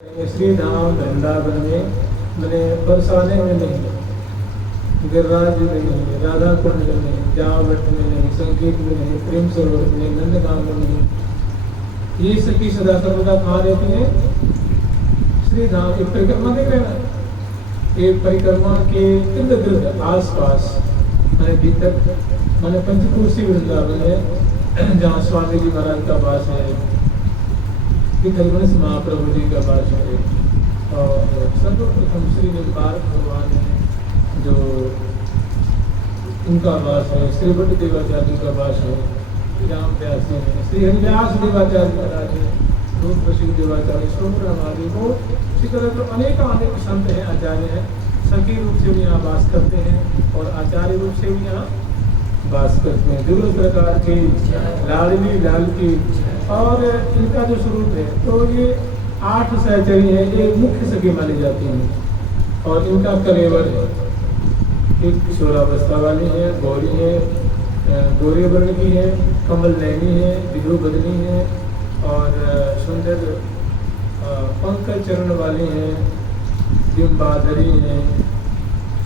श्री धाम वृंदावन में मैंने बरसाने में नहीं, गिरिराज में नहीं, राधा कुंड में नहीं, जावट में नहीं, संगीत में नहीं, प्रेम सरोवर में, नंदगांव में नहीं। ये सखी सदा सर्वदा कहाँ रहती है? श्री धाम की परिक्रमा देख रहे ना, ये परिक्रमा के इर्द गिर्द आस पास मैंने भीतर मैंने पंचकोशी वृंदावन है जहाँ स्वामी जी महाराज का वास है, गणेश महाप्रभु जी का वास है और सर्वप्रथम श्री निम्बार्क भगवान है जो उनका वास है, श्री भट्ट देवाचार्य का वास है, राम व्यास है, श्री हरिव्यास देवाचार्य महाराज है, रूप प्रसिद्ध देवाचार्य सोमराम आदि को इसी तरह तो अनेक संत हैं, आचार्य हैं, सखी रूप से भी यहाँ वास करते हैं और आचार्य रूप से भी यहाँ वास करते हैं। विभिन्न प्रकार की लाडली लाल की और इनका जो स्वरूप है तो ये 8 सहचरी है, ये मुख्य सखी मानी जाती हैं और इनका कलेवर है। एक किशोरावस्था वाली है, गौरी है, गौरी वर्ण की है, कमल नैनी है, विधु बदनी है और सुंदर पंकज चरण वाली है, बिंबाधरी है,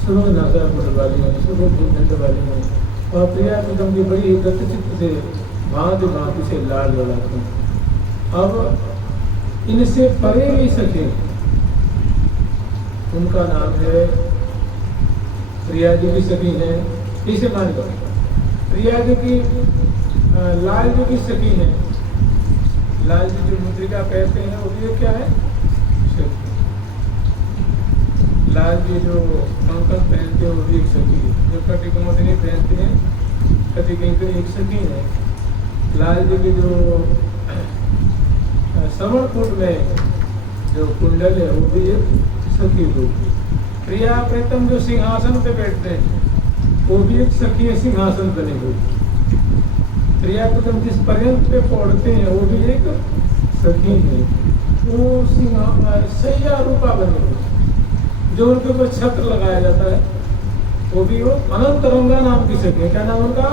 सुनो नागा मुड़ वाली है, सुनो भूखंड वाली है और प्रिया कदम की बड़ी गतिचित्त से भांति भांति से लाड लड़ाते हैं। अब इनसे परे ही सके उनका नाम है प्रिया जी की सखी है, इसे मान लो प्रिया जी की लाल जी की सखी है, लाल जी की मुद्रिका पहनते हैं वो भी क्या है? लाल जी जो कंकन पहनते हैं वो भी एक सखी है, जो कटी कमोदनी पहनते हैं कटी किंकरी एक सखी है। लाल जी की जो समरपुट में जो कुंडल है वो भी एक सखी रूप है। प्रिया प्रीतम जो सिंहासन पे बैठते हैं वो भी एक सखी है, सिंहासन बने हुए। प्रिया प्रीतम जिस पर्यंत पे पौड़ते हैं वो भी एक सखी है, वो सैया रूपा बने हुए जो उनके ऊपर छत्र लगाया जाता है वो भी वो अनंतरंगा नाम की सखी है। क्या नाम उनका?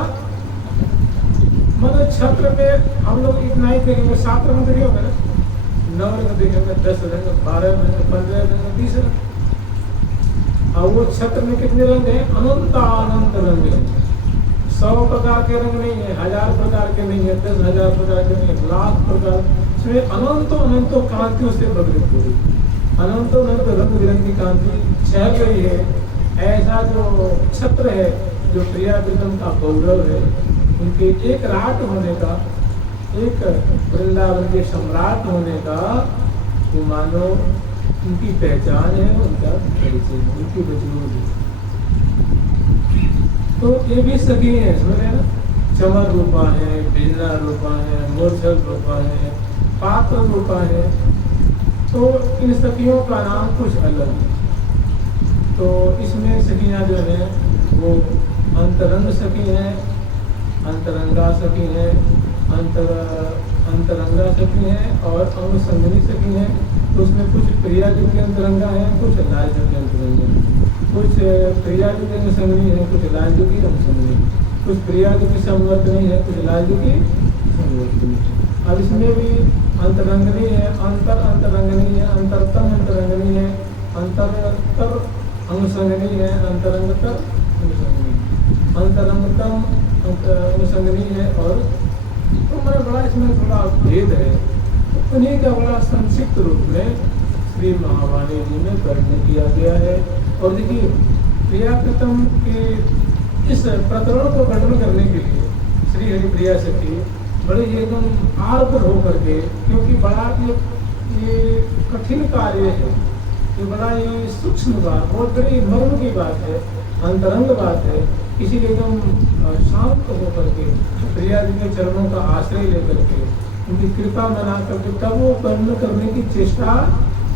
मतलब छत्र पे हम लोग इतना ही देखेंगे, 7 रंग देखे होंगे ना, 9 रंग देखेंगे, 10 रंग, 12 रंग, 15 रंग, 30 रंग। और वो छत्र में कितने रंग हैं? अनंत रंग है। 100 प्रकार के रंग नहीं है, 1000 प्रकार के नहीं है, 10,000 प्रकार के नहीं है, लाख प्रकार, इसमें अनंतो कांतियों से बदलित हो रही, अनंतो रंग बिरंगी कांति छह गई है। ऐसा जो छत्र है जो प्रिया प्रीतम का गौरव है, उनके एक राट होने का, एक वृंदावन के सम्राट होने का वो मानो उनकी पहचान है, उनका परिचय है, उनकी वजूद है। तो ये भी सखी है, समझ रहे ना? चमर रूपा है, बिजला रूपा है, मूर्छल रूपा है, पात्र रूपा है। तो इन सखियों का नाम कुछ अलग है। तो इसमें सखियाँ जो है वो अंतरंग सखी हैं, अंतरंगा सखी है, अंतरंगा सखी है और अनुसंगनी सखी है। तो उसमें कुछ प्रिया जी के अंतरंगा है, कुछ लाल जी के अंतरंगा है, कुछ प्रिया जी की अनुसंगनी है, कुछ लाल जी की अनुसंगनी, कुछ प्रिया जी की संवर्तनी है, कुछ लाल जी की संवर्तनी। अब इसमें भी अंतरंगनी है, अंतरंगनी है, अंतरतम अंतरंगनी है, अंतरतर अनुसंगनी है, अंतरंगतर अनुसंगनी, अंतरंगतम अनुसंगनी है। और तो मेरा बड़ा इसमें थोड़ा भेद है, तो उन्हीं का बड़ा संक्षिप्त रूप में श्री महावाणी जी में वर्णन किया गया है। और देखिए प्रिया प्रीतम के इस प्रकरण को वर्णन करने के लिए श्री हरिप्रिया सखी बड़े एकदम आर्द्र होकर के, क्योंकि बड़ा ये कठिन कार्य है, ये बड़ा ही सूक्ष्म बात, बहुत बड़ी मर्म की बात है, अंतरंग बात है, इसीलिए एकदम शांत होकर के प्रिया जी के चरणों का आश्रय लेकर के उनकी कृपा मना करके तब वो कर्म करने की चेष्टा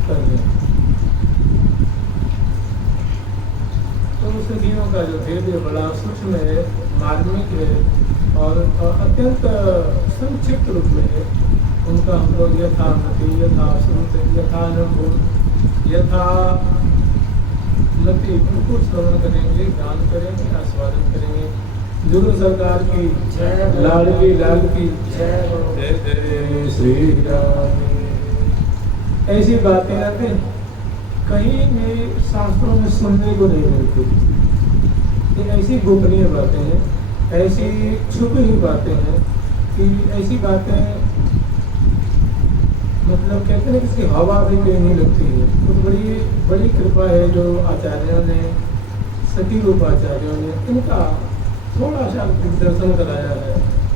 कर रहे। तो सखियों का जो भेद है बड़ा सूक्ष्म है, मार्मिक है और अत्यंत संक्षिप्त रूप में है। उनका हम लोग यथामति, यथाश्रुत, यथानुभूत, यथा मति उनको श्रवण करेंगे, गान करेंगे, आस्वादन करेंगे। गुरु सरकार की लाल की जय, जय श्री राम। ऐसी बातें आते कहीं भी शास्त्रों में सुनने को नहीं मिलती। ये ऐसी गोपनीय बातें हैं, ऐसी छुपी हुई बातें हैं कि ऐसी बातें मतलब कहते हैं किसी हवा भी कहीं नहीं लगती है। तो बड़ी बड़ी कृपा है जो आचार्यों ने, सती रूप आचार्यों ने इनका थोड़ा सा दर्शन कराया है,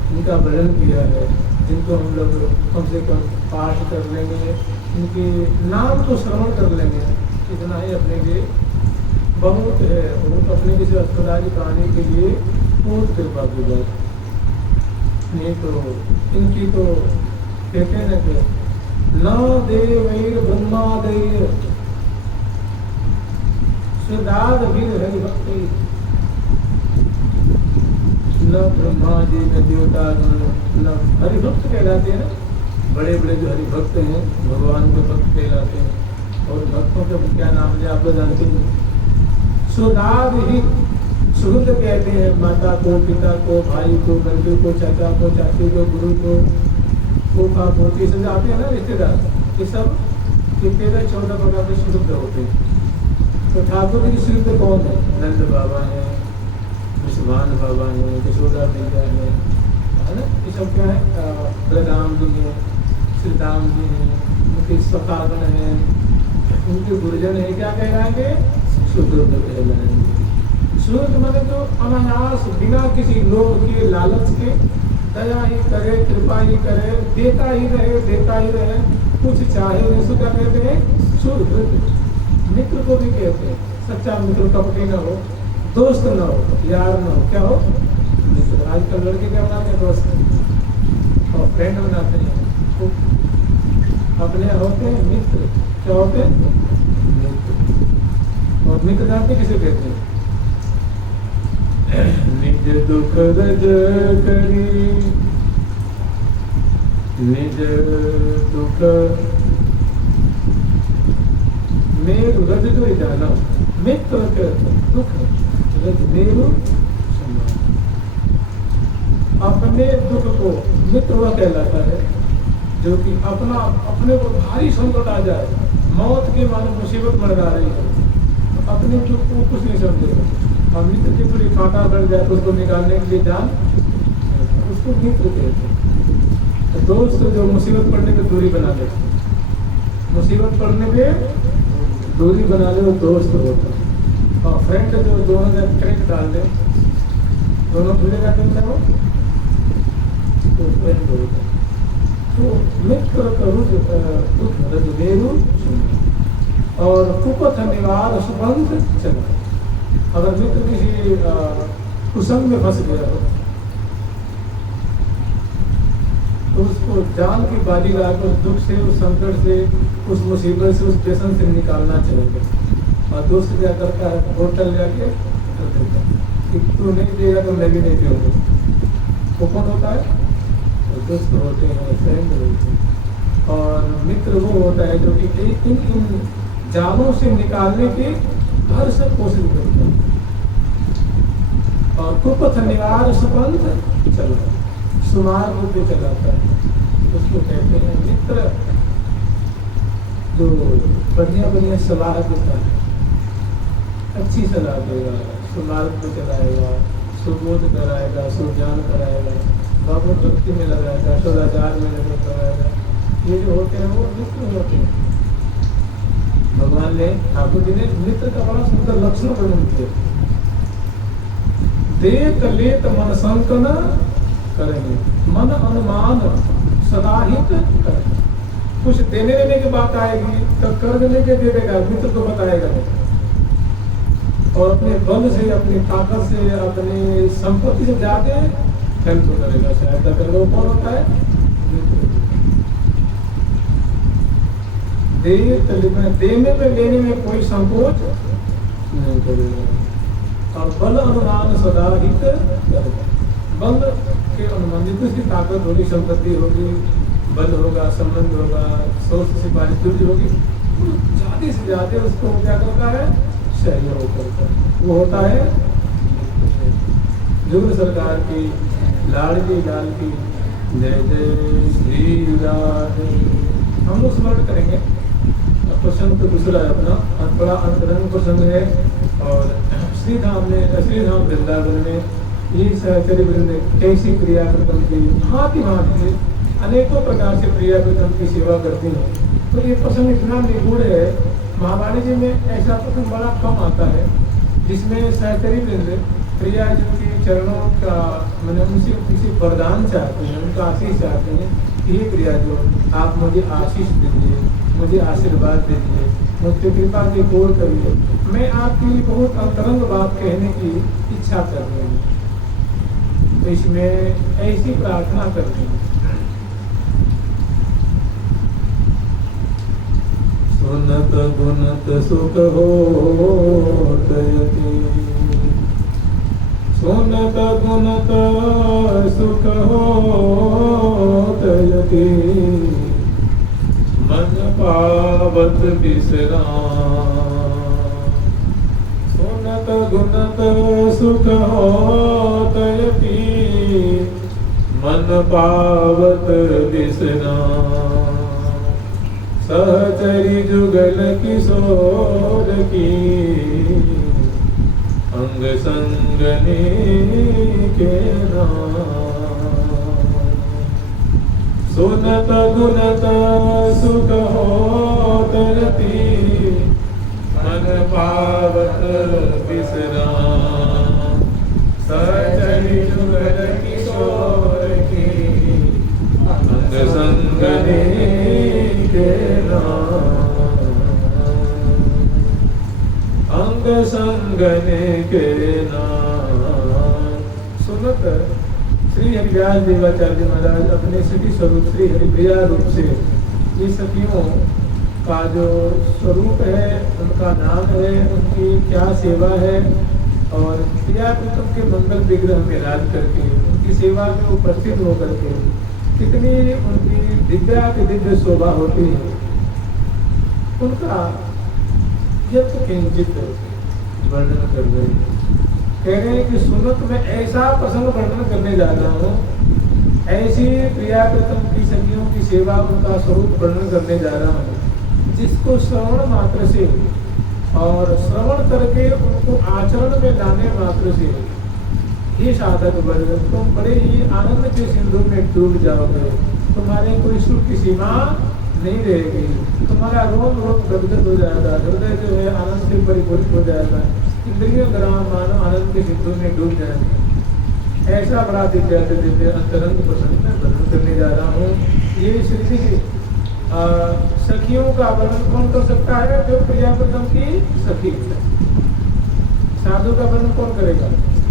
इनका वर्णन किया है, जिनको हम लोग कम से कम पाठ कर लेंगे, इनके नाम तो श्रवण कर लेंगे, इतना ही अपने लिए बहुत है। बहुत अपने किसी अस्पताली पाने के लिए बहुत कृपा की बात। नहीं तो इनकी तो कहते हैं ना कि न देवैर ब्रह्मादैर सुदाद वीर हरिभक्ति, न ब्रह्मा जी न देवता न हरिभक्त कहलाते हैं। बड़े बड़े जो हरिभक्त हैं भगवान के भक्त कहलाते हैं। और भक्तों का क्या नाम है आप लोग जानते हैं। सुदाद ही सुहृद कहते हैं माता को, पिता को, भाई को, लड़के को, चाचा को, चाची को, गुरु को, पोखा पोती सब आते हैं ना रिश्तेदार, ये सब कितने 14 प्रकार के सुहृद होते हैं। तो ठाकुर जी सुहृद कौन है? नंद बाबा है, विश्वान बाबा है, यशोदा मैया है ना, ये सब क्या है? बलराम जी हैं, श्री राम जी हैं, उनके सखागण हैं, उनके गुरुजन है, क्या कहलाएंगे? सुहृद कहलाएंगे। सुहृद मतलब जो अनायास बिना किसी लोभ के, लालच के दया ही करे, कृपा ही करे, देता ही रहे, कुछ चाहे नहीं, सो क्या कहते हैं? सुहृद। मित्र को भी कहते हैं, सच्चा मित्र कपटी न हो, दोस्त न हो, यार न हो, क्या हो? मित्र। आजकल लड़के क्या बनाते हैं? दोस्त और फ्रेंड बनाते हैं। तो अपने होते हैं मित्र, क्या होते हैं? मित्र। और मित्र जानते किसे कहते हैं? निज दुख रज करी, निज दुख मेरु रज जो जाना, मित्र के दुख रज मेरु समान। अपने दुख को मित्र वह कहलाता है जो कि अपने को भारी संकट आ जाए, मौत के मानो मुसीबत मंडरा रही है, तो अपने दुख को कुछ नहीं समझेगा। और मित्र की पूरी कांटा बढ़ जाए तो उसको निकालने के लिए जान, उसको मित्र कहते हैं। तो दोस्त जो मुसीबत पड़ने पे दूरी बना ले, मुसीबत पड़ने पे दूरी बना ले, वो दोस्त होता है। और फ्रेंड जो दोनों जगह ट्रेंड डाल दे, दोनों भूले जाते हैं वो, तो फ्रेंड होता है। तो मित्र करूँ दुख रज मेरु और कुपथ निवार सुबंध चला। अगर मित्र किसी कुसंग में फंस गया हो तो उसको जान की बाजी लगाकर उस दुख से, उस संकट से, उस मुसीबत से, उस टेंशन से निकालना चाहिए। और दोस्त क्या करता है? होटल जाके कर देता है कि तू नहीं देगा तो मैं भी नहीं पीऊँगा। वो कौन होता है? तो दोस्त होते हैं, फ्रेंड होते हैं। और मित्र वो होता है जो कि इन जालों से निकालने की हर सब कोशिश करता है। और कुपथ निवार सुपंथ चला, सुमार्ग पे चलाता है, उसको कहते हैं मित्र। जो बढ़िया बढ़िया सलाह देता है, अच्छी सलाह देगा, सुमार्ग पे चलाएगा, सुबोध कराएगा, सुज्ञान कराएगा, भगवत भक्ति में लगाएगा, सदाचार में लगाएगा। ये जो होते हैं वो मित्र होते हैं। भगवान ने, ठाकुर जी ने मित्र का बड़ा सुंदर लक्षण वर्णन किया। देत लेत मन संकन करेंगे, मन अनुमान सदाहित करेंगे। कुछ देने लेने की बात आएगी तो कर्ज लेके दे देगा, मित्र को बताएगा नहीं। और अपने बल से, अपनी ताकत से, अपनी संपत्ति से जाके हेल्प करेगा, सहायता करेगा। वो कौन होता है? मित्र। देने में लेने में कोई संकोच नहीं करेगा। और बल अनुमान सदा हित करेगा। बल के अनुमान जितनी ताकत होगी, संपत्ति होगी, बल होगा, संबंध होगा, सोच सिपाही जुड़ी होगी, ज्यादा से ज्यादा उसको क्या करता है? सहयोग करता है। वो होता है जुगल सरकार की लाडली लाल की जय जय श्री राधे। हम लोग स्मरण करेंगे प्रसंग तो दूसरा है अपना, बड़ा अंतरंग प्रसंग है। और श्रीधाम वृंदावन में ये सहचर्य वृंद कैसी क्रियाक्रम की भांति भांति अनेकों प्रकार से क्रियाक्रम की सेवा करती हैं। तो ये प्रसंग इतना निगूढ़ है, महावाणी जी में ऐसा प्रसंग बड़ा कम आता है जिसमें सहचर्य वृंद प्रिया जी के चरणों का मैंने उनसे किसी वरदान चाहते हैं, उनका आशीष चाहते हैं कि हे प्रिया जो आप मुझे आशीष दीजिए, मुझे आशीर्वाद दीजिए, मुझसे कृपा की ओर करिए, मैं आपकी बहुत अंतरंग बात कहने की इच्छा कर रही हूँ। तो इसमें ऐसी प्रार्थना करती हूँ। सुनत गुनत सुख होतयति, सुनत गुनत सुख होतयति, मन पावत विश्राम। सुनत गुनत सुख होतयति, मन पावत विश्राम। सहचरी जुगल किशोर की, अंग संगने के नाम। सुनत गुनत सुख होतयति, मन पावत विश्राम। सहचरी जुगल किशोर की, अंग संगने के नाम। अंग संगने के नाम। सुनत श्री हरिव्यास देवाचार्य महाराज अपने सखी स्वरूप श्री हरिप्रिया रूप से ये सखियों का जो स्वरूप है, उनका नाम है, उनकी क्या सेवा है, और प्रिया प्रीतम के मंगल विग्रह में राज करके उनकी सेवा में उपस्थित होकर के कितनी उनकी दिव्य शोभा होती है, उनका यथ किंचित वर्णन कर रहे हैं। कह रहे हैं कि सुनत में ऐसा प्रसंग वर्णन करने जा रहा हूँ, ऐसी प्रिया प्रीतम की सखियों की सेवा, उनका स्वरूप वर्णन करने जा रहा हूँ, जिसको श्रवण मात्र से और श्रवण करके उनको आचरण में लाने मात्र से ये साधक वर्ग तुम बड़े ही आनंद के सिंधु में डूब जाओगे। तुम्हारे कोई सुख की सीमा नहीं रहेगी, तुम्हारा रोम रोम गदगद हो जाएगा, हृदय जो है आनंद से परिपूरित हो जाएगा, इंद्रियों ग्राम मानो आनंद के सिंधु में डूब जाएंगे। ऐसा बड़ा दिव्य अंतरंग प्रसंग में वर्णन करने जा रहा हूँ। ये श्री सखियों का वर्णन कौन कर सकता है? जो प्रिया प्रीतम की सखी। साधु का वर्णन कौन करेगा?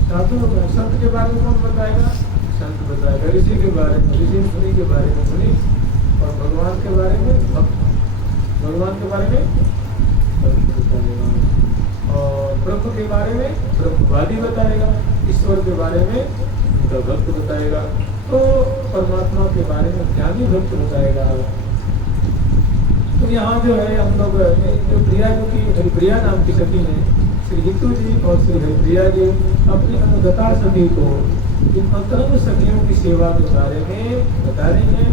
साधु होगा। संत के बारे में कौन बताएगा? संत बताएगा। ऋषि के बारे में ऋषि, मुनि के बारे में मुनि, और भगवान के बारे में भक्त, भगवान के बारे में भक्त बताएगा, और ब्रह्म के बारे में ब्रह्मवादी बताएगा, ईश्वर के बारे में उनका भक्त बताएगा, तो परमात्मा के बारे में ज्ञानी भक्त बताएगा। तो यहाँ जो है हम लोग जो प्रिया जी की हरिप्रिया नाम की सखी है, श्री हितू जी और श्री हरिप्रिया जी अपनी अनुगता सखी को इन अंतरंग सखियों की सेवा के बारे में बता रही हैं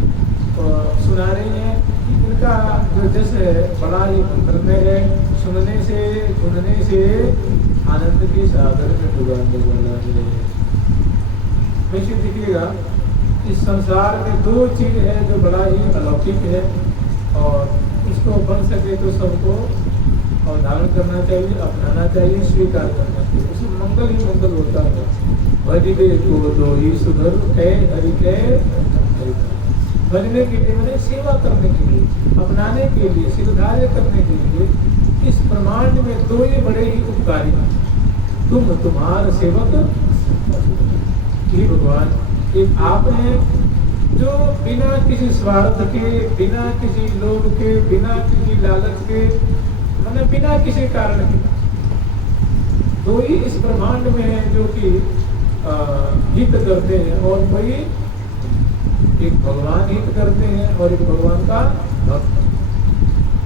और सुना रही हैं कि इनका जो जस है बड़ा ही मंत्रमय है, सुनने से आनंद के सागर में डुबाने वाला है। वैसे देखिएगा इस संसार में दो चीज है जो बड़ा ही अलौकिक है, और इसको बन सके तो सबको और धारण करना चाहिए, अपनाना चाहिए, स्वीकार करना चाहिए। उसमें मंगल ही मंगल होता है। भजने को तो ही सुधर है हरि के, भजने के लिए मैंने सेवा करने के लिए, अपनाने के लिए, सिरधार्य करने के लिए इस ब्रह्मांड में दो ही बड़े ही उपकारी, तुम तुम्हारा सेवक ही भगवान। एक आप हैं जो बिना किसी स्वार्थ के, बिना किसी लोभ के, बिना किसी लालच के, मतलब बिना किसी कारण के दो ही इस ब्रह्मांड में है जो कि हित करते हैं, और कोई एक भगवान हित करते हैं और एक भगवान का भक्त।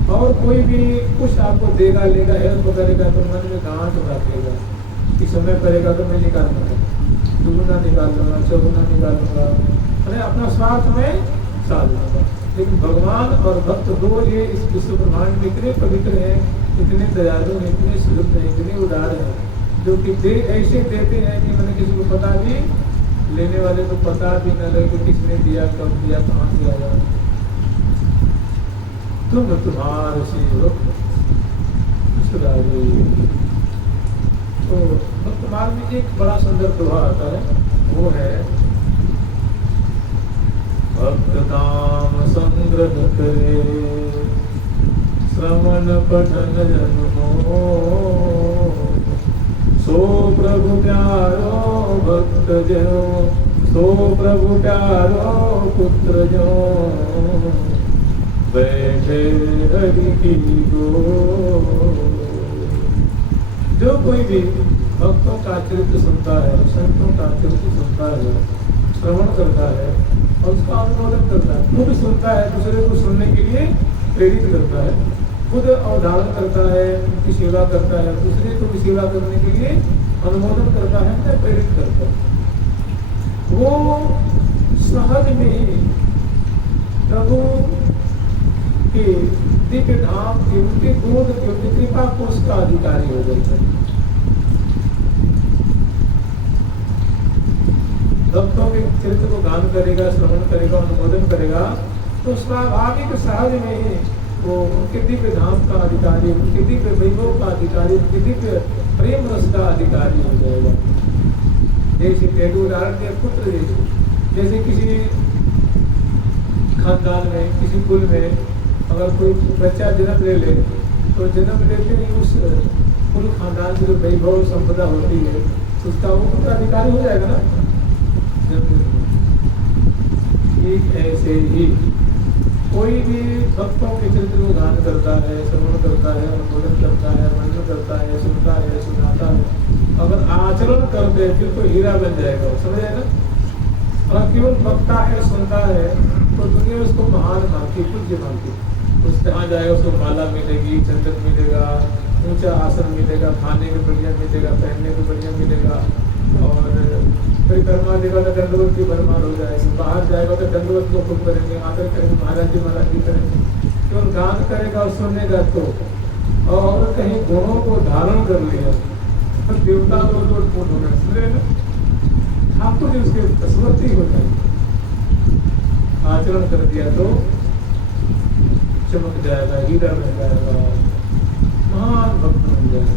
और कोई भी कुछ आपको देगा लेगा, हेल्प करेगा तो मन में गांठ रखेगा कि समय करेगा तो मैं निकाल लूंगा, दुगुना निकाल लूंगा, चौगुना निकाल लूंगा, अपना स्वार्थ में साध लूंगा। लेकिन भगवान और भक्त दो ये इस विश्व ब्रह्मांड में इतने पवित्र हैं, इतने दयालु हैं, इतने शुद्ध हैं, इतने उदार हैं, जो कि दे ऐसे देते हैं कि मैंने किसी को पता भी, लेने वाले को पता भी न लगे कि किसने दिया, कब दिया, कहाँ से आया। तुम तुम्हारे सेवक सुधारी। तो भक्तमाल में एक बड़ा सुंदर दोहा आता है, वो है भक्त नाम संग्रह करे, श्रवण पठन जन्मो, सो प्रभु प्यारो भक्त जो, सो प्रभु प्यारो पुत्र जो, बैठे हरि की गोद। जो कोई भी भक्तों का चरित्र सुनता है, संतों का चरित्र सुनता है, श्रवण करता है और उसका अनुमोदन करता है, खुद सुनता है, दूसरे को सुनने के लिए प्रेरित करता है, खुद अवधारण करता है, उनकी सेवा करता है, दूसरे को भी सेवा करने के लिए अनुमोदन करता है या प्रेरित करता है, वो सहज में ही प्रभु के दिव्य धाम के, उनके गोद के, उनकी कृपा को उसका अधिकारी हो जाता है। भक्तों के चरित्र को गान करेगा, श्रवण करेगा, अनुमोदन करेगा, तो स्वाभाविक सहज में ही वो उनके दिव्य धाम का अधिकारी, उनके दिव्य वैभव का अधिकारी, उनके दिव्य प्रेम रस का अधिकारी हो जाएगा। जैसे पहलू उदाहरण दिया पुत्र जैसे किसी खानदान में, किसी कुल में अगर कोई बच्चा जन्म ले ले, तो जन्म लेते ही उस कुल खानदान की जो वैभव संपदा होती है, उसका वो उत्तराधिकारी हो जाएगा ना। ठीक ऐसे ही कोई भी भक्तों के चरित्र को गान करता है, श्रवण करता है, अनुमोदन करता है, मनन करता है, सुनता है, सुनाता है, अगर आचरण करते हैं फिर तो हीरा बन जाएगा, समझ आएगा। अगर केवल बकता है, सुनता है, तो दुनिया उसको महान मानती, पूज्य मानती। उस जहाँ जाएगा उसको माला मिलेगी, चंदन मिलेगा, ऊंचा आसन मिलेगा, खाने को बढ़िया मिलेगा, पहनने को बढ़िया मिलेगा, और परिक्रमा देगा तो दंडवत की भरमार हो जाएगी, बाहर जाएगा तो दंडवत को खूब करेंगे, आदर करेंगे, महाराज जी करेंगे। केवल गान करेगा और सुनेगा तो, और कहीं गुणों को धारण कर लिया तो देवता लोग होना सुने ना, ठाकुर जी उसके असमर्थी हो जाएगी। आचरण कर दिया तो चमक जाएगा, हीरा बन जाएगा, महान भक्त बन जाएगा।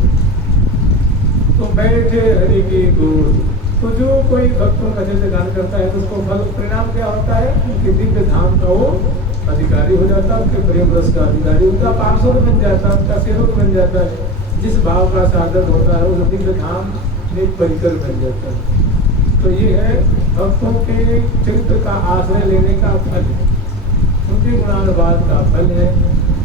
तो बैठे हरि की गोद। तो जो कोई भक्तों का जैसे गान करता है तो उसको फल परिणाम क्या होता है, उनके दिव्य धाम का वो अधिकारी हो जाता है, उनके प्रेम रस का अधिकारी, उनका पार्षद बन जाता है, उनका सेवक बन जाता है। जिस भाव का साधक होता है वो दिव्य धाम में परिकर बन जाता है। तो ये है भक्तों के चरित्र का आश्रय लेने का फल है, उनके गुणानुवाद का फल है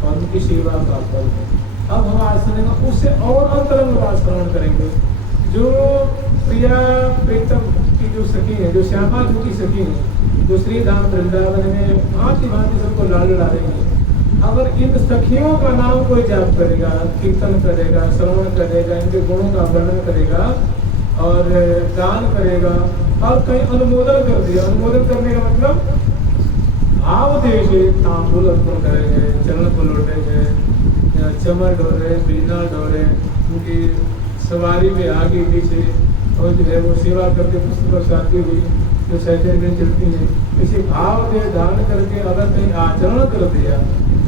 और उनकी सेवा का फल है। अब हम आज सुनेंगे उससे और अंतरंग बात श्रवण करेंगे। जो प्रिया प्रीतम की जो सखी है, जो श्यामा जी की सखी है, जो श्री धाम वृंदावन में भांति भांति सबको लाल डालेंगे। अगर इन सखियों का नाम कोई जाप करेगा, कीर्तन करेगा, श्रवण करेगा, इनके गुणों का वर्णन करेगा और गान करेगा और कहीं अनुमोदन कर दिया, अनुमोदन करने का मतलब भाव देश तांबूल अर्पण करेंगे, चरण को लौटेंगे, चमर डोरे, बीना डोरे, उनकी सवारी में आगे पीछे और जो है वो सेवा करके पुष्प बरसाती हुई जो सहचर्य में चलती है, इसी भाव दे धारण करके अगर कहीं आचरण कर दिया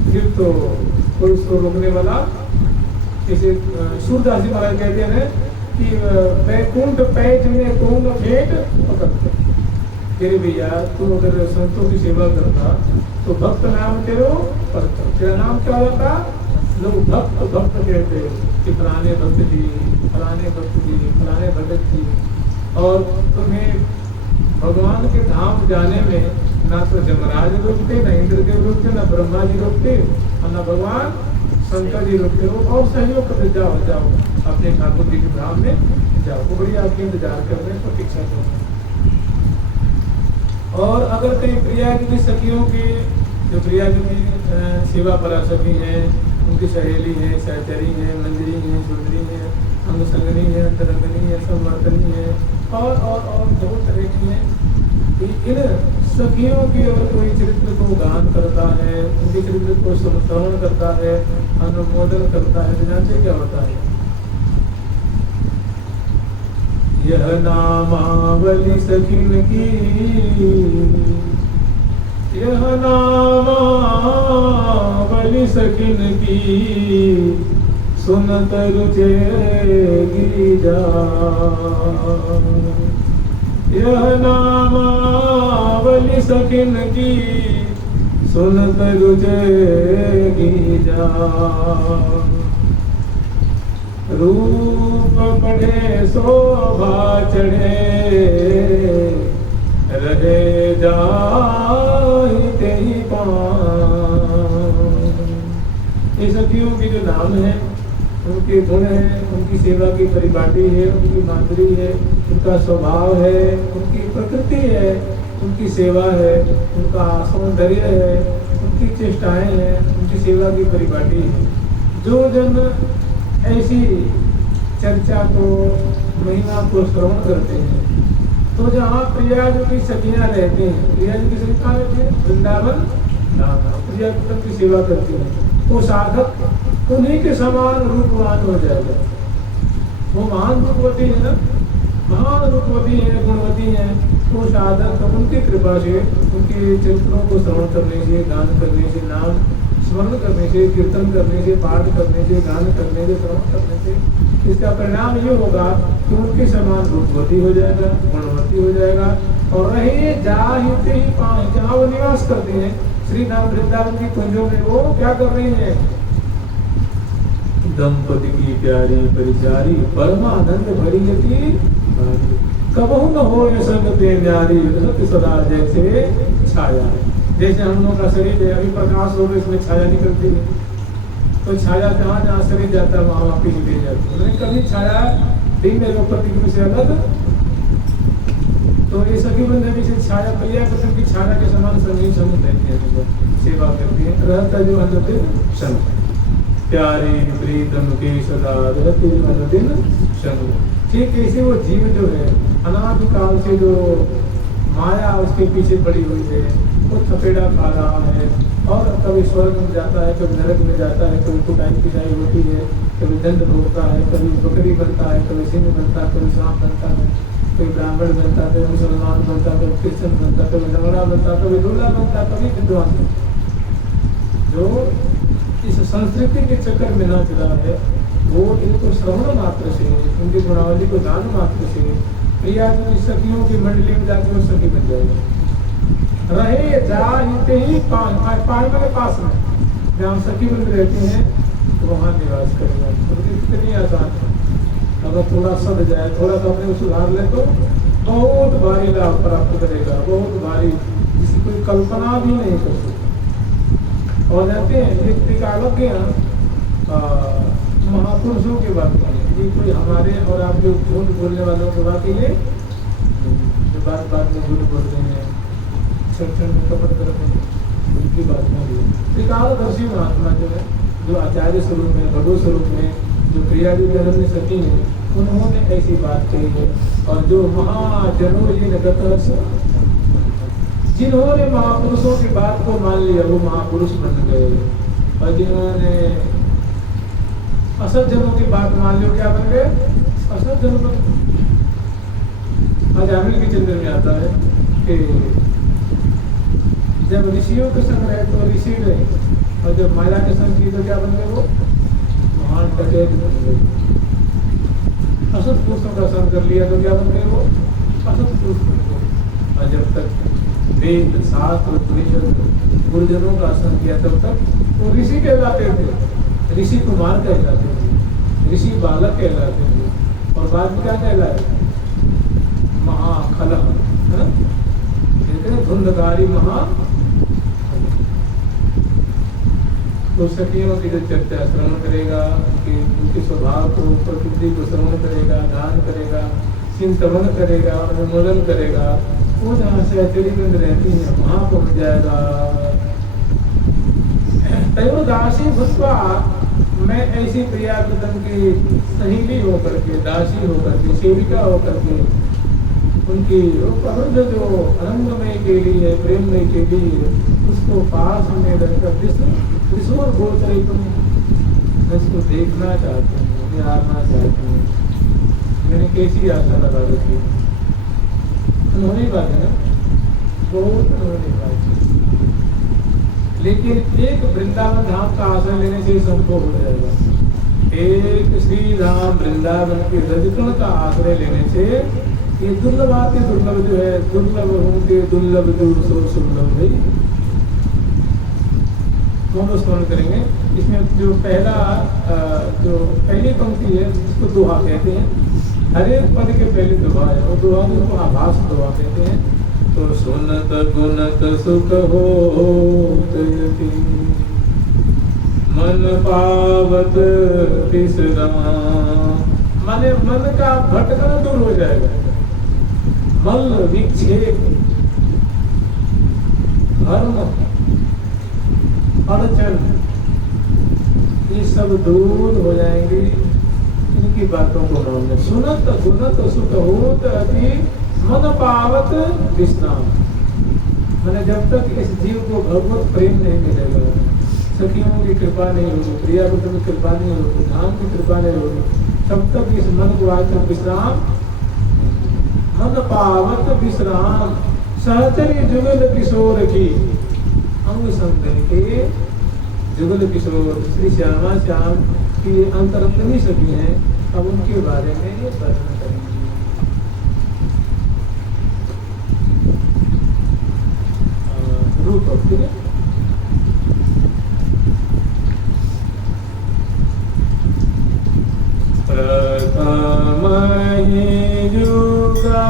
फिर तो कोई उसको रोकने वाला। इसे सूरदास जी महाराज कहते हैं कि वैकुंठ पैठ में कुंभ भेंट पकड़ते। तेरे भैया तू अगर संतों की सेवा करता तो भक्त नाम तेरो पड़ता, तेरा नाम क्या होता, लोग भक्त भक्त कहते कि फलाने भक्त जी, फलाने भक्त जी, फलाने भगत जी। और तुम्हें भगवान के धाम जाने में ना तो जमराज रोकते, ना इंद्रदेव रोकते, ना ब्रह्मा जी रोकते और ना भगवान शंकर जी रोकते हो। और सहयोग करते जाओ जाओ अपने ठाकुर जी के धाम में जाओ, वो बड़ी आपके इंतजार कर रहे हैं, प्रतीक्षा कर रहे हैं। और अगर कहीं प्रिया जी की सखियों की, जो प्रिया जी की सेवा पराशकी है, उनकी सहेली है, सहचरी है, मंजरी है, सुंदरी है, अंगसंगनी है, अंतरंगनी है, संवर्तनी है और बहुत तरह की है। इन सखियों की और कोई चरित्र को गान करता है, उनके चरित्र को श्रवण करता है, अनुमोदन करता है, तो जानते क्या होता है? यह नामावली सखिन की, यह नामावली सखिन की, सुनत रुचेगी जान। यह नामावली सखिन की, सुनत रुचेगी जान। रूप बढ़े शोभा चढ़े, रहे जाहिते ही पान। ये सखियों के जो नाम है, उनके गुण है, उनकी सेवा की परिपाटी है, उनकी माधुरी है, उनका स्वभाव है, उनकी प्रकृति है, उनकी सेवा है, उनका सौंदर्य है, उनकी चेष्टाएं हैं, उनकी सेवा की परिपाटी है। जो जन ऐसी चर्चा को, महिमा को श्रवण करते हैं, तो जहाँ प्रियाज की सखियाँ रहती हैं, प्रियाज की सखियाँ रहती हैं वृंदावन धाम, प्रिया की सेवा करती हैं, वो साधक उन्हीं के समान रूपवान हो जाएगा। वो महान रूपवती है ना, महान रूपवती है, गुणवती है। वो साधक उनकी कृपा से, उनके चरित्रों को श्रवण करने से, गान करने से, नाम स्मरण करने से, कीर्तन करने से, पाठ करने से, गान करने से, श्रवण करने से, इसका परिणाम ये होगा कि उनके समान रूपवती हो जाएगा, गुणवती हो जाएगा। और रहे जाहिते ही पाए, जहाँ वो निवास करते हैं श्री नाम वृंदावन की कुंजों में, वो क्या कर रहे हैं? दंपति की प्यारी परिचारी, परमानंद भरी यति कबहू न हो संगते न्यारी, सत्य सदा जैसे छाया। जैसे हम लोगों का शरीर है, अभी प्रकाश हो गया, इसमें छाया निकलती है, तो छाया जहाँ जहाँ शरीर जाता है वहाँ वापिस ले जाती है। कभी छाया दिन में प्रतिबिंब से अलग, तो ये सभी बंधन से छाया प्रिया कृष्ण की छाया के समान संगी समूह रहते हैं, सेवा करती है, रहता जो अनुदिन संग प्यारे प्रीतम के सदा रहते अनुदिन संग। ठीक ऐसे वो जीव जो है अनादिकाल से जो माया उसके पीछे पड़ी हुई है, वो थपेड़ा खा रहा है, और कभी स्वर्ग में जाता है, कभी नरक में जाता है, कभी कुटाई पिटाई होती है, कभी दंड भोगता है, कभी बकरी बनता है, कभी सिंह बनता है, कभी सांप बनता है, कभी ब्राह्मण बनता है, कभी मुसलमान बनता है, कभी क्रिश्चन बनता है, कभी लंगड़ा बनता है, कभी दूल्हा बनता है, कभी विद्वान। जो इस संस्कृति के चक्कर में ना चला है, वो इनको श्रवण मात्र से, उनकी गुणावली को दान मात्र से, प्रिया की सखियों की मंडली में जाकर वो सखी बन जाएगी। रहे जाहिते ही पान के पास में, जहाँ सखी बन रहते हैं, तो वहाँ निवास करेगा। कितनी आसान है। अगर थोड़ा सद जाए, थोड़ा सा अपने को सुधार ले, तो बहुत भारी लाभ प्राप्त करेगा, बहुत भारी, जिसकी कोई कल्पना भी नहीं कर सकती। और जाते हैं कालज्ञ महापुरुषों की बात करें, ये कोई हमारे और आप जो झूठ बोलने वालों के बात, ये जो बात में झूठ बोलते हैं, क्षण में कपट करते हैं, उनकी बात नहीं है। त्रिकालदर्शी महात्मा जो है, जो आचार्य स्वरूप में, भगवत स्वरूप में, जो प्रिया जी जन्म सखी है, उन्होंने ऐसी बात कही है। और जो महाजनों जिन्होंने महापुरुषों की बात को मान लिया, वो महापुरुष बन गए। और जिन्होंने असत जनों की बात मान लो, क्या बन गए? असत जनों। आज आमिर के चंद्र में आता है कि जब ऋषियों के संग रहे तो ऋषि रहे, और जब माया के संग की तो क्या बन गए? वो महान डकैत बन गए। असत पुरुषों का संग कर लिया तो क्या बन गए? वो असत पुरुष बन गए। और जब तक वेद शास्त्र उपनिषद गुरुजनों का संग किया, तब तक वो ऋषि कहलाते थे, ऋषि कुमार कहलाते थे, ऋषि बालक कहलाते थे। और बाद में क्या कहलाए? महाखल, धुंधकारी महा। तो सखियों की जो चर्चा श्रवण करेगा, उनके स्वभाव को, प्रकृति को श्रवण करेगा, गान करेगा, चिंतन करेगा, अनुमोदन करेगा, वो जहाँ से अचरीबंद रहती है वहाँ पहुँच जाएगा। तयो दासी भूतवा, मैं ऐसी प्रियाकृतम की सहेली होकर के, दासी होकर के, सेविका होकर के, उनकी प्रबंध जो आनंदमय के लिए प्रेममय के लिए उसको पास में रहकर विश्व गोचर उसको देखना चाहते हैं, निहारना चाहते हैं। मैंने कैसी आशा लगा रखी, उन्होंने बात है ना, बहुत उन्होंने बात। लेकिन एक वृंदावन धाम का आश्रय लेने से संभव हो जाएगा। एक श्री धाम वृंदावन के रजकण का आश्रय लेने से ये दुर्लभाति दुर्लभ जो है, दुर्लभ होंगे दुर्लभ जो सो सुलभ है। कौन स्मरण करेंगे? इसमें जो पहली पंक्ति है जिसको दोहा कहते हैं, हर एक पद के पहले दोहा है और दोहा को आभास दोहा कहते हैं। तो सुनत गुनत सुख हो मन पावत विश्राम, माने मन का भटकना दूर हो जाएगा। मल विक्षेप धर्म अड़चन ये सब दूर हो जाएंगे इनकी बातों को मानने। सुनत गुनत सुख होत अति मन पावत विश्राम, मैंने जब तक इस जीव को भगवत प्रेम नहीं मिलेगा, सखियों की कृपा नहीं होगी, प्रियावृत की कृपा नहीं होगी, धाम की कृपा नहीं होगी, तब तक इस मन को आज तक विश्राम। मन पावत विश्राम सहचर्य जुगल किशोर की, अंग संगन के जुगल किशोर श्री श्यामा श्याम की अंतरंगनी सखी हैं। अब उनके बारे में ये वर्णन करेंगे। रूप प्रथम युगा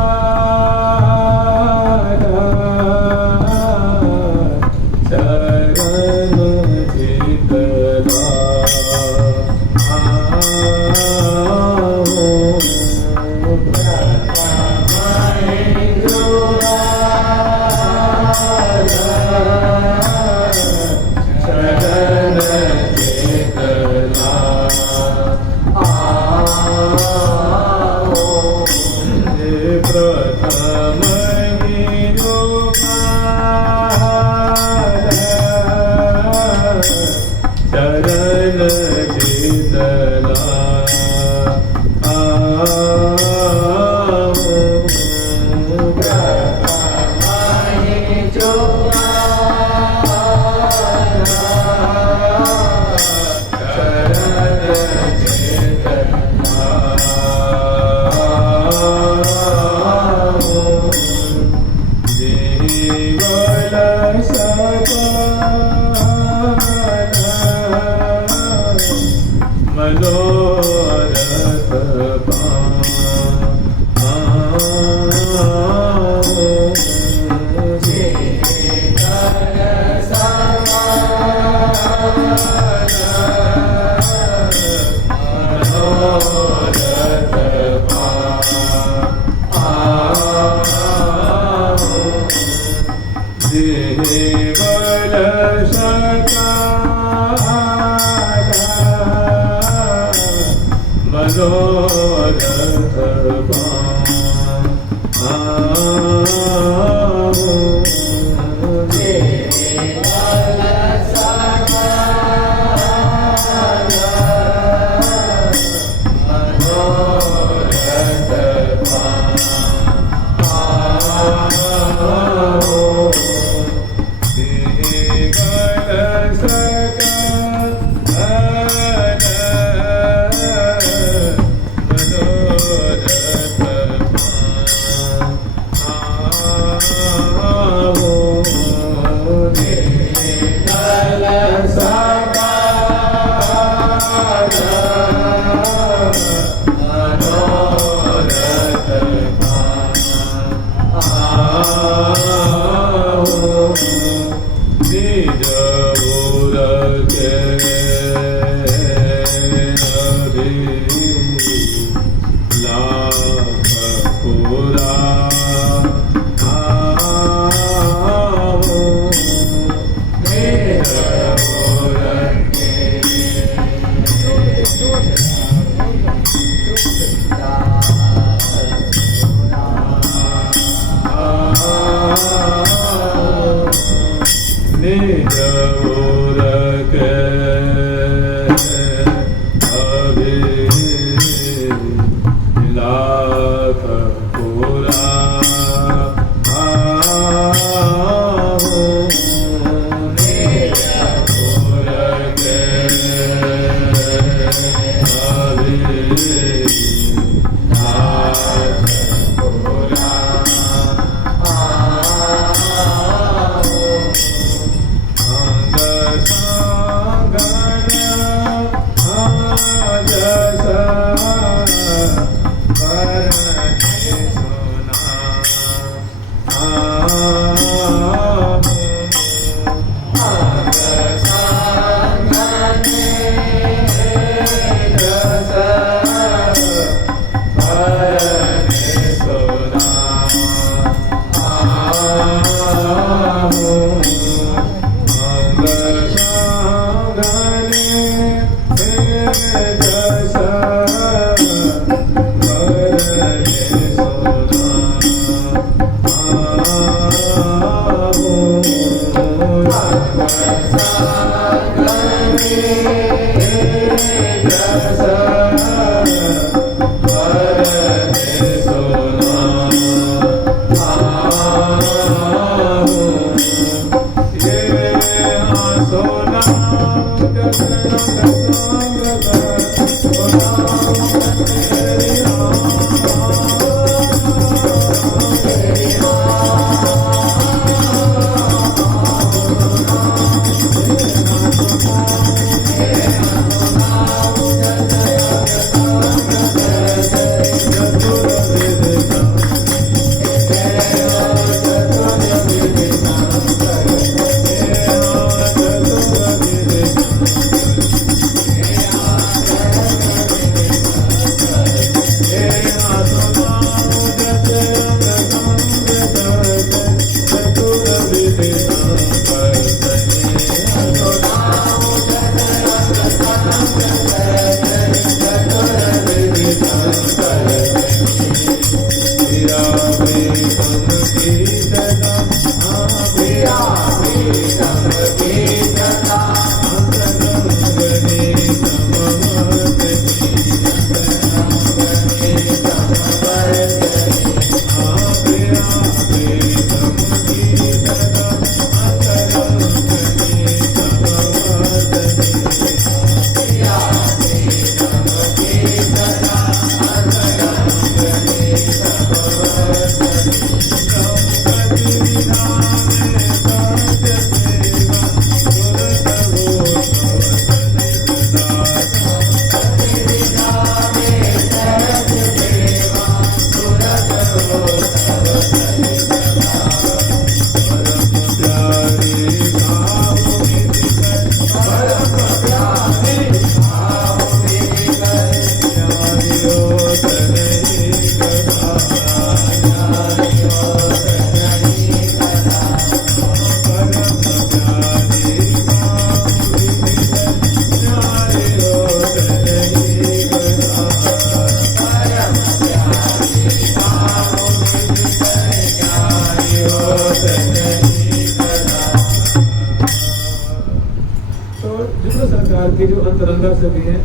के जो अंतरंगा सभी हैं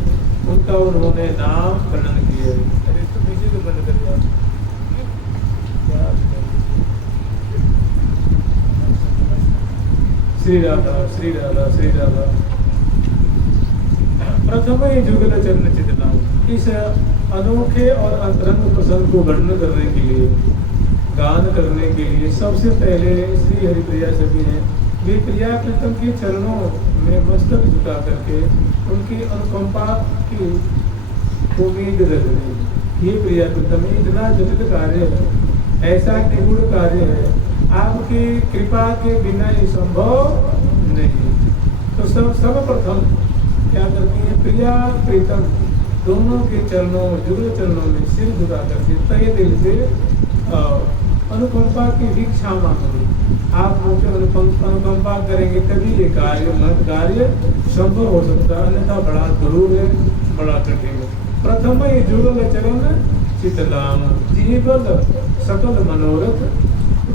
उनका उन्होंने नाम करण किया। अरे तो पीछे तो बंद कर दिया क्या। श्री राधा श्री राधा श्री राधा। प्रथम ही जुगल चरण चितनाम। इस अनोखे और अंतरंग प्रसंग को वर्णन करने के लिए, गान करने के लिए सबसे पहले श्री हरिप्रिया सभी हैं वे प्रिया प्रीतम के चरणों में मस्तक झुका करके उनकी अनुकंपा की उम्मीद रख रही। ये प्रिया प्रीतम इतना जटिल कार्य है, ऐसा निगूढ़ कार्य है, आपकी कृपा के बिना ये संभव नहीं। तो सर्वप्रथम क्या करती है, प्रिया प्रीतम दोनों के चरणों जुगल चरणों में सिर झुका करके तहे दिल से अनुकंपा की दीक्षा मांगोगे। आप मुझे अनुकंपा करेंगे तभी ये कार्य मत कार्य संभव हो सकता, अन्यथा बड़ा दुरूह है, बड़ा कठिन है। प्रथम ये जुगल चरण चितलाम जीवल सकल मनोरथ।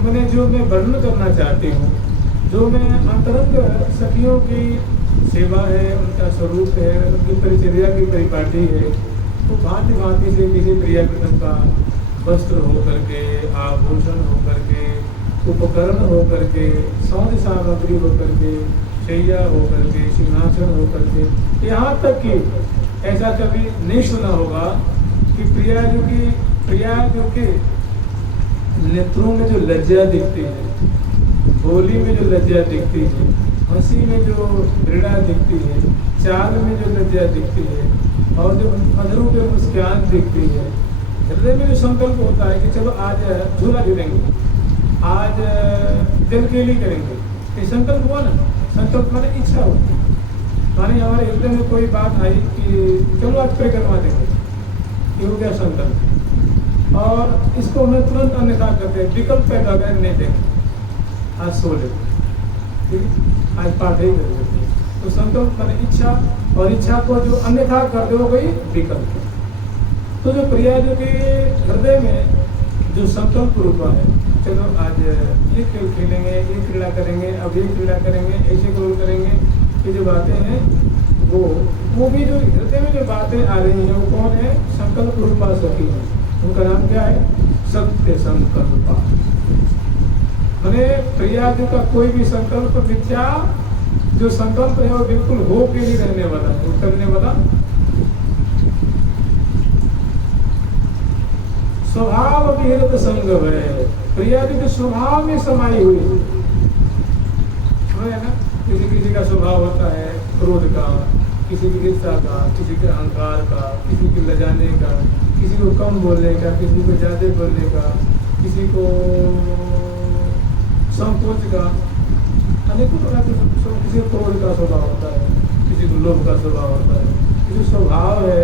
मैंने जो मैं वर्णन करना चाहती हूँ जो मैं अंतरंग सखियों की सेवा है, उनका स्वरूप है, उनकी परिचर्या की परिपाटी है, तो भांति भांति से किसी प्रियकृतम का वस्त्र हो करके, आभूषण हो करके, उपकरण हो करके, सौंद सामग्री हो करके, शैया हो करके, सिंहासन हो करके, यहाँ तक कि ऐसा कभी नहीं सुना होगा कि प्रिया के नेत्रों में जो लज्जा दिखती है, बोली में जो लज्जा दिखती है, हंसी में जो घृणा दिखती है, चाल में जो लज्जा दिखती है, और जो अधरों पे मुस्कान दिखती है, हृदय में जो संकल्प होता है कि चलो आज झूला झूलेंगे, आज जलकेली करेंगे, ये संकल्प हुआ ना। संकल्प माने इच्छा होती है, माने हमारे हृदय में कोई बात आई कि चलो आज परिक्रमा देंगे, ये हो गया संकल्प। और इसको हमें तुरंत अन्यथा करते हैं, विकल्प पैदा कर नहीं देंगे, आज सो लेते, ठीक है, आज पाठ ही कर देते हैं। तो संकल्प माने इच्छा, और इच्छा को जो अन्यथा कर दे वो गई विकल्प। तो जो प्रिया जो के हृदय में जो संकल्प रूपा है, चलो आज ये खेल खेलेंगे, ये क्रीड़ा करेंगे, अब ये क्रीड़ा करेंगे, ऐसे गोल करेंगे, ये जो बातें हैं वो भी जो हृदय में जो बातें आ रही हैं वो कौन है? संकल्प रूपा सखी है। उनका नाम क्या है? सत्य संकल्पा। मैंने प्रिया जी का कोई भी संकल्प मिथ्या जो संकल्प है वो बिल्कुल हो के नहीं रहने वाला है, वो करने वाला स्वभाव विहित संग है। प्रिया जी के स्वभाव में समाई हुई है ना। किसी का स्वभाव होता है क्रोध का, किसी की ईर्ष्या का, किसी के अहंकार का, किसी के लजाने का, किसी को कम बोलने का, किसी को ज्यादा बोलने का, किसी को संकोच का, अनेकों प्रकार के। किसी को क्रोध का स्वभाव होता है, किसी को लोभ का स्वभाव होता है। किसी स्वभाव है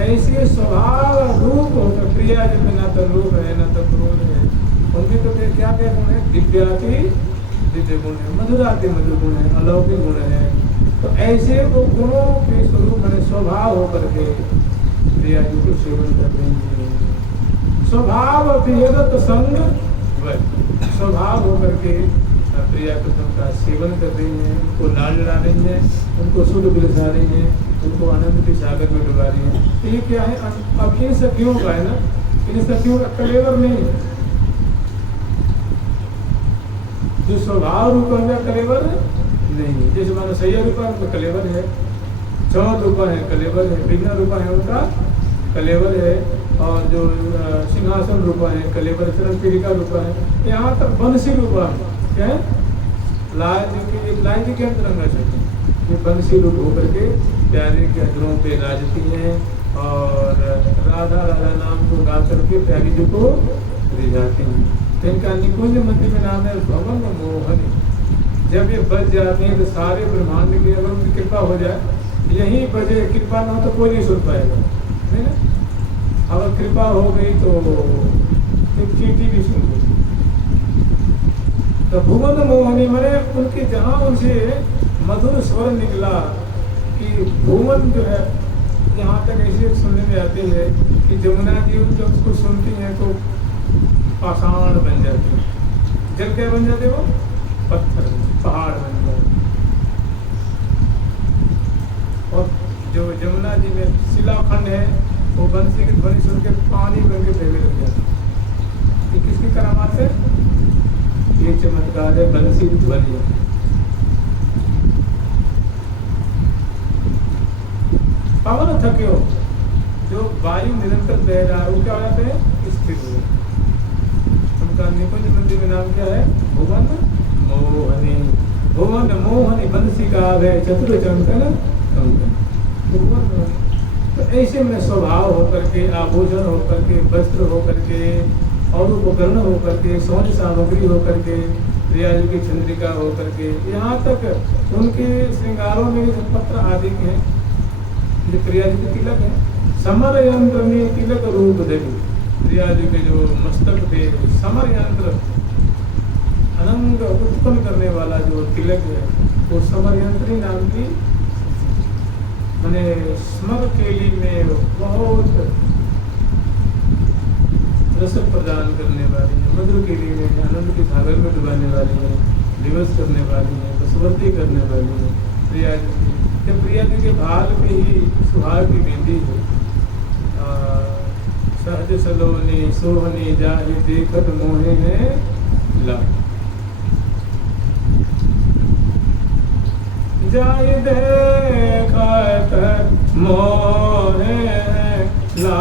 ऐसे स्वभाव रूप होकर प्रिया जी में ना तो लोभ है ना तो क्रोध है। उनमें तो क्या क्या गुण है? दिव्याति दिव्य गुण है, मधुराति मधुर गुण है, अलौकिक गुण है। तो ऐसे वो गुणों के स्वरूप मैंने स्वभाव होकर के प्रिया जी को सेवन कर रही है। स्वभाव विहित संग, स्वभाव होकर के प्रिया कृष्ण का सेवन कर रही है, उनको लाल लड़ा रही है, उनको शुद्ध बिलसा रही है, उनको आनंद के सागर में डुबा रही है। तो ये क्या है? अब इन सखियों का है ना, इन सखियों का कलेवर नहीं है। जो स्वभाव रूप है कलेवर नहीं है। जैसे मानो सैया रूपा उनका कलेवर है, चौथ रूपा है कलेवर है, विघ्न रूपा है उनका कलेवर है, और जो सिंहासन रूपा है कलेवर, चरण पीड़िका रूपा है, यहाँ तक बंसी रूपा है। क्या है? लाल जी के अंतरंगा चलते ये बंसी रूप होकर के प्यारे के अधरों पे राजती हैं और राधा राधा नाम को गा करके प्यारी जी को रिझाती हैं। इनका निकुंज मंदिर में नाम है भवन मोहनी। जब ये बज जाती हैं तो सारे ब्रह्मांड की अगर उनकी कृपा हो जाए, यही बजे, कृपा ना हो तो कोई नहीं सुन पाएगा, है ना। अगर कृपा हो गई तो चींटी भी सुन गई। तो भुवन मोहनी मैंने उनके जहाँ उनसे मधुर स्वर निकला कि भुवन जो है, यहाँ तक ऐसे सुनने में आती है कि जमुना जी जब उसको सुनती हैं तो पाषाण बन जाती है। जल क्या बन जाते वो? पत्थर, पहाड़ बन जाते। और जो जमुना जी में शिलाखंड है वो बंसी की ध्वनि सुन के पानी बन के बहने लग जाता है। ये किसकी करामात है? ये चमत्कार है बंसी की ध्वनि। पवन थक्यो, जो वायु निरंतर बह रहा है वो क्या हो जाते हैं? स्थिर हो। उनका निकुंज मंदिर में नाम क्या है? भुवन मोहनी। भुवन मोहनी बंसी का है चतुर चंकन कंकन। भुवन मोहनी। तो ऐसे में स्वभाव होकर के, आभूषण होकर के, वस्त्र होकर के, और उपकरण होकर के, सौंद सामग्री होकर के, प्रिया जी की चंद्रिका होकर के, यहाँ तक उनके श्रृंगारों में जो पत्र आदि के जो प्रिया जी के तिलक है, समर यंत्र में तिलक रूप देवी। प्रिया जी के जो मस्तक पे समर यंत्र, अनंग उत्पन्न करने वाला जो तिलक है, वो समर यंत्री नाम की मैंने स्मर केली में बहुत रस प्रदान करने वाली है, मधुर केली में आनंद के सागर में डुबाने वाली है। दिवस करने वाली है, बसवर्ती करने वाली है प्रिया जी की। जब प्रिया जी के भाल में ही सुहाग की बिंदी है, सहज सलोनी सोहनी जाहि देखत मोहे है ला, जाहि देखत मोहे है ला,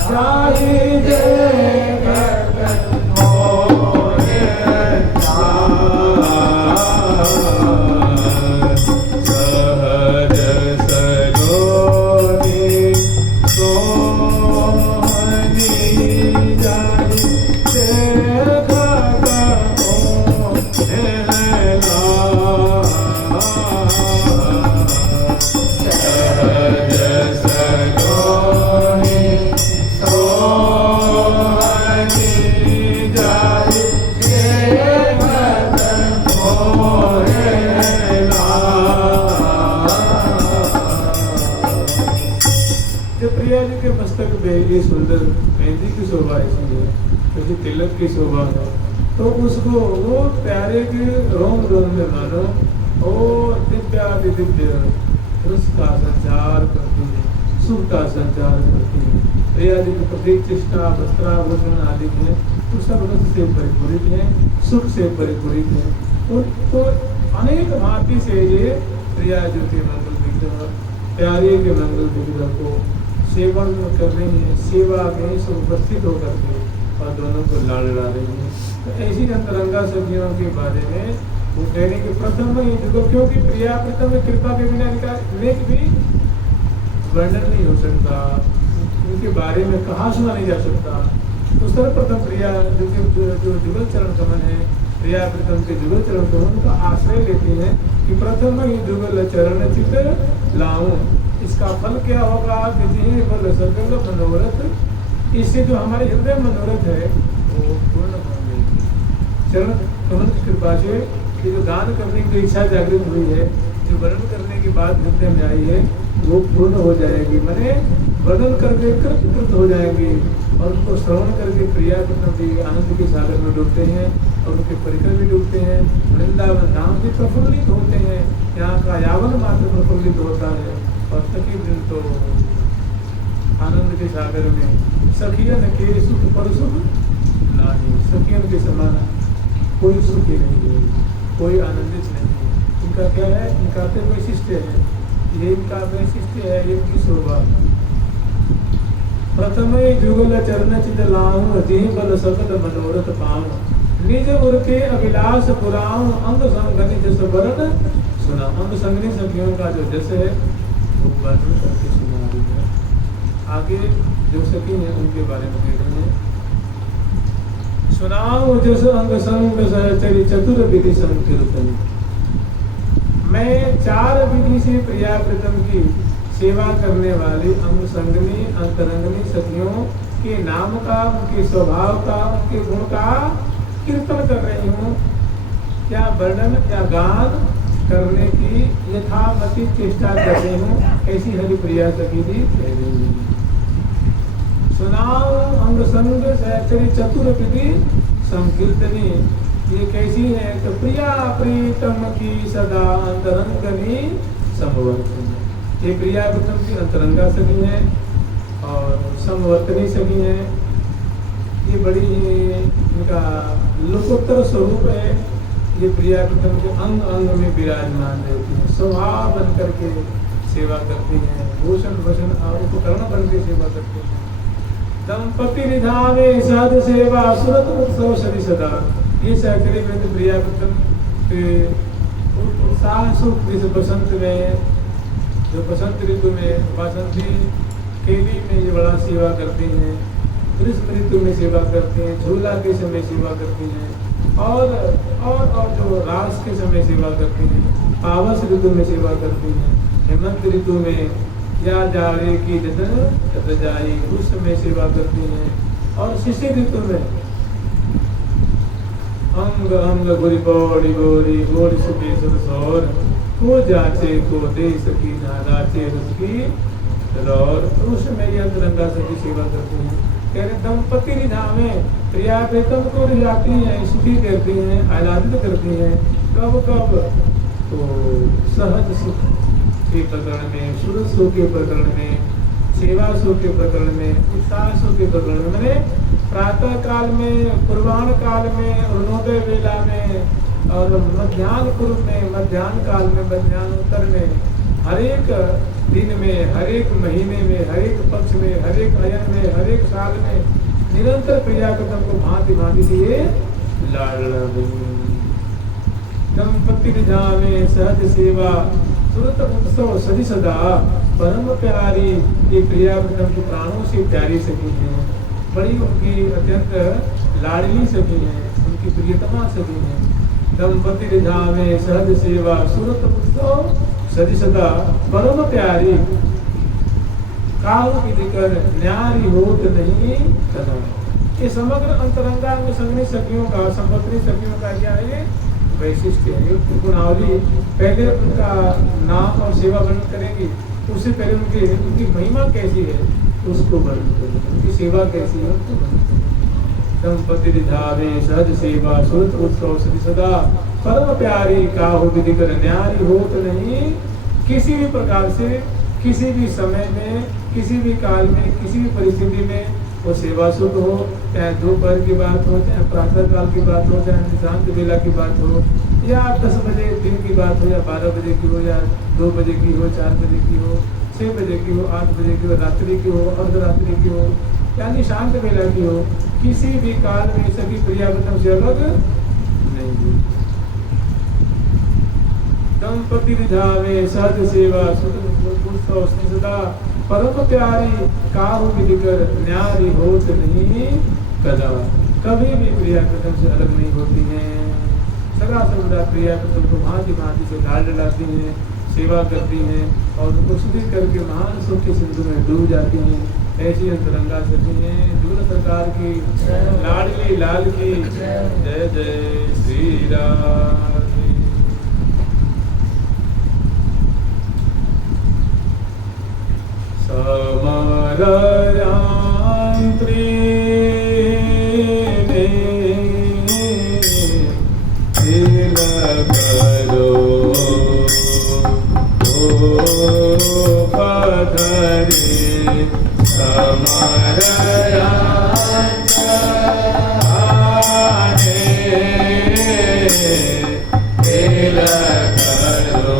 जाहि देखत मोहे है ला, सहज सलोनी सोहनी जाहि देखत मोहे है ला, सहज सलोनी सोहनी जाहि देखत मोहे ला। जब प्रिया जी के मस्तक पे ये सुंदर मेहंदी की शोभा ऐसी है, जैसे तिलक की शोभा है, तो उसको वो प्यारे के रोम रोम में मानो ओ दिव्यादि दिव्य रस का संचार करती है, सुख का संचार करती है। प्रिया जी की प्रत्येक चेष्टा वस्त्राभूषण आदि है तो सब रस से परिपूरित है, सुख से परिपूरित है। तो अनेक भांति से ये प्रिया जी के मंगल विग्रह, प्यारे के मंगल विग्रह को सेवन कर रही है, सेवा में सब उपस्थित होकर के और दोनों को लाड़ ला रही है। तो ऐसी अंतरंगा सखियों के बारे में वो कह रहे कि प्रथम ही जुगल, क्योंकि प्रिया प्रथम कृपा के बिना इनका लेख भी वर्णन नहीं हो सकता, उनके बारे में कहा सुना नहीं जा सकता। तो सर्वप्रथम प्रिया जो जुगल चरण कमल है, प्रिया प्रथम के जुगल चरण कमल का आश्रय लेते हैं कि प्रथम ही जुगल चरण चित लाऊं। इसका फल क्या होगा कि जिन्हें बल सकल मनोरथ, इससे जो हमारे हृदय मनोरथ है वो पूर्ण होंगे। चरण कमल की कृपा से ये जो दान करने की इच्छा जागृत हुई है, जो वर्णन करने की बात हृदय में आई है वो पूर्ण हो जाएगी। मैंने वर्णन करके कृत हो जाएंगे और उनको श्रवण करके प्रिया कृष्ण जी आनंद के सागर में डूबते हैं और उनके परिकर भी डूबते हैं। वृंदावन धाम भी प्रफुल्लित होते हैं, यहाँ का यावन मात्र प्रफुल्लित होता है। और सखी दिन तो आनंद के सागर में सखियन के सुख पर सुख नहीं, सखियन के समान कोई सुख ही नहीं है, कोई आनंदित नहीं है। इनका क्या है, इनका तो वैशिष्ट्य है, ये इनका वैशिष्ट्य है, इनकी शोभा। प्रथम जुगल चरण चित लाऊं, जिहि बल सकल मनोरथ पाऊं, निज उर के अभिलाष पुराऊं, अंग संगनि जस वरण सुना। अंग संगनि सखियों का जो जस है वो वर्णन करके सुना रही है। आगे जो सखी है उनके बारे में कह रहे हैं, सुनाओ जस अंग संग सहचरी चतुर विधि संकीर्तन। मैं 4 विधि से प्रिया प्रीतम की सेवा करने वाली अंग संगनी अंतरंगनी सखियों के नाम का, उनके स्वभाव का, उनके गुण का कीर्तन कर रही हूँ। क्या वर्णन, क्या गान करने की यथामति चेष्टा कर रही हूँ, ऐसी हरिप्रिया सखी जी कह रही है। सुनाओ अंग संग सहचरी चतुर विधि संकीर्तनी, ये कैसी है तो प्रिया प्रीतम की सदा अंतरंगनी समवर्तनी। ये प्रिया प्रीतम की अंतरंगा सखी है और समवर्तनी सखी है। ये बड़ी इनका लोकोत्तर स्वरूप है। ये प्रिया प्रीतम के अंग अंग में विराजमान रहती है, स्वभाव बन करके सेवा करती हैं, भूषण भूषण और उपकरण बन के सेवा करती हैं। दंपति निधावे साध सेवा सुरत उत्सव सदी सदा। ये सहचरी वृंद प्रिया प्रीतम के उत्साह सुख जिस बसंत में, जो बसंत ऋतु में बासंती केली में ये बड़ा सेवा करती हैं, ग्रीष्म ऋतु में सेवा करती हैं, झूला के समय सेवा करती हैं और जो रास के समय सेवा करती हैं, पावस ऋतु में सेवा करती हैं, हेमंत ऋतु में या जाड़े की जतन रजाई उस समय सेवा करती हैं और शिशिर ऋतु में अंग अंग गोरी पौड़ी गोरी गोरी सुबे सुर को जाचे को दे सकी ना राचे उसकी और उस समय ये अंतरंगा सखी सेवा करती हैं। कह रहे दंपति निधामे प्रिया प्रीतम को रिझाती हैं, सुखी करती हैं, आह्लादित करती हैं। कब कब तो सहज सुख के प्रकरण में, सुर सुख के प्रकरण में, सेवा सुख के प्रकरण में, उत्साह सुख के प्रकरण में, मैंने प्रातः काल में, पूर्वाह्न काल में, अरुणोदय वेला में और मध्याह्न पूर्व में, मध्याह्न काल में, मध्याह्नोत्तर में, हर एक दिन में, हर एक महीने में, हर एक पक्ष में, हर एक अयन में, हर एक साल में निरंतर प्रियाकर्तम को भांति भांति से लाडला दंपति निधामे सहज सेवा तुरंत उत्सव सदी सदा परम प्यारी। ये प्रियाकर्तम की प्राणों से प्यारी सखी हैं, बड़ी उनकी अत्यंत लाडली सखी हैं, उनकी प्रियतमा सखी हैं। दंपति निधामे सहज सेवा सुरत उत्सव सदी सदा परम प्यारी। काहू की दिकर न्यारी होत नहीं कदा। ये समग्र अंतरंगा में संगनी सखियों का, संपत्ति सखियों का क्या है वैशिष्ट है, गुणावली। पहले उनका नाम और सेवा वर्णन करेंगे, उससे पहले उनकी महिमा कैसी है उसको वर्णन करेंगे, उनकी सेवा कैसी है उसको वर्णन करेंगे। दंपति रिझावे सहज सेवा सुरत उत्सव सदी सदा परम प्यारी। काहू की दिकर न्यारी होत नहीं। किसी भी प्रकार से, किसी भी समय में, किसी भी काल में, किसी भी परिस्थिति में वो सेवा शुद्ध हो, चाहे दोपहर की बात हो, चाहे प्रातः काल की बात हो, चाहे शांत वेला की बात हो, या 10 बजे दिन की बात हो, या 12 बजे की हो, या 2 बजे की हो, 4 बजे की हो, 6 बजे की हो, 8 बजे की हो, रात्रि की हो, अर्धरात्रि की हो, यानी शांत वेला की हो, किसी भी काल में सभी प्रियाकर्तम से अलग नहीं। दंपति रिझावे सहज सेवा उत्सव सदा परम प्यारी। काहू की दिकर न्यारी होत नहीं कदा। कभी भी प्रियाकर्तम से अलग नहीं होती हैं, सदा सर्वदा प्रियाकर्तम को भांति भांति से लाड डलाती हैं, सेवा करती हैं और उनको सुधी करके महान सुख के सिंधु में डूब जाती हैं। ऐसी अंतरंगा सखी हैं। दूर सरकार की लाडली लाल की जय जय श्री राम। समरयां प्रेमे तिल करो पधरे। समरयां तिल करो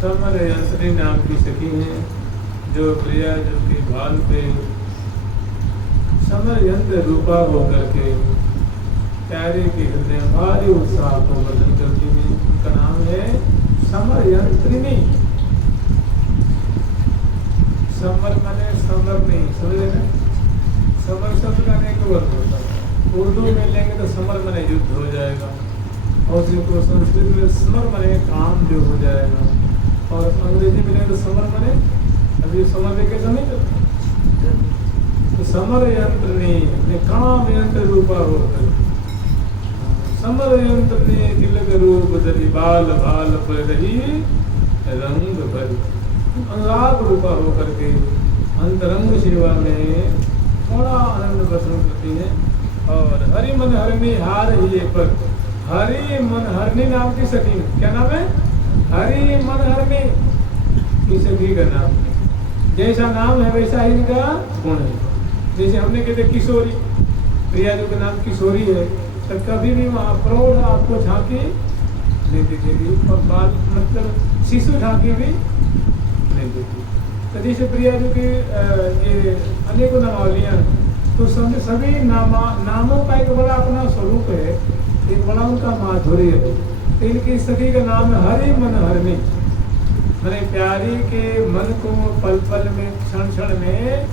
समरयंत्री नाम की सखी है जो प्रिया जो की भाल पे समरयंत्र रूपा होकर के प्यारे के हृदय भारी उत्साह को वर्णन करती है। उनका नाम है समरयंत्रिणी। समर माने समर नहीं, समझे ना? समर शब्द का अनेक अर्थ होता है। उर्दू में लेंगे तो समर माने युद्ध हो जाएगा, और जिनको संस्कृत में समर माने काम जो हो जाएगा, और अंग्रेजी में लेंगे तो समर माने अभी समर देखे तो नहीं करते। तो समर यंत्र ने काम यंत्र रूपा होकर समर यंत्र ने तिलक रूप धरी बाल भाल पर रही रंग भरी। अनुराग रूपा होकर के अंतरंग सेवा में बड़ा आनंद प्रसन्न करती है। और हरि मन हरनी हार ही पर हरि मन हरनी नाम की सखी, क्या नाम है? हरि मन हरनी की सखी का नाम। जैसा नाम है वैसा ही इनका गुण है। जैसे हमने कहते किशोरी, प्रिया जी का नाम किशोरी है, तो कभी भी वहाँ प्रौढ़ आपको झांकी नहीं दिखेगी, और बाल मतलब शिशु झांकी भी नहीं देती। तो जैसे प्रिया जी की ये अनेकों नामावलियाँ, तो सभी नामों का एक बड़ा अपना स्वरूप है, एक बड़ा उनका माधुर्य है। तो इनकी सखी का नाम है हरि मन हरनी, मैंने प्यारी के मन को पल पल में क्षण क्षण में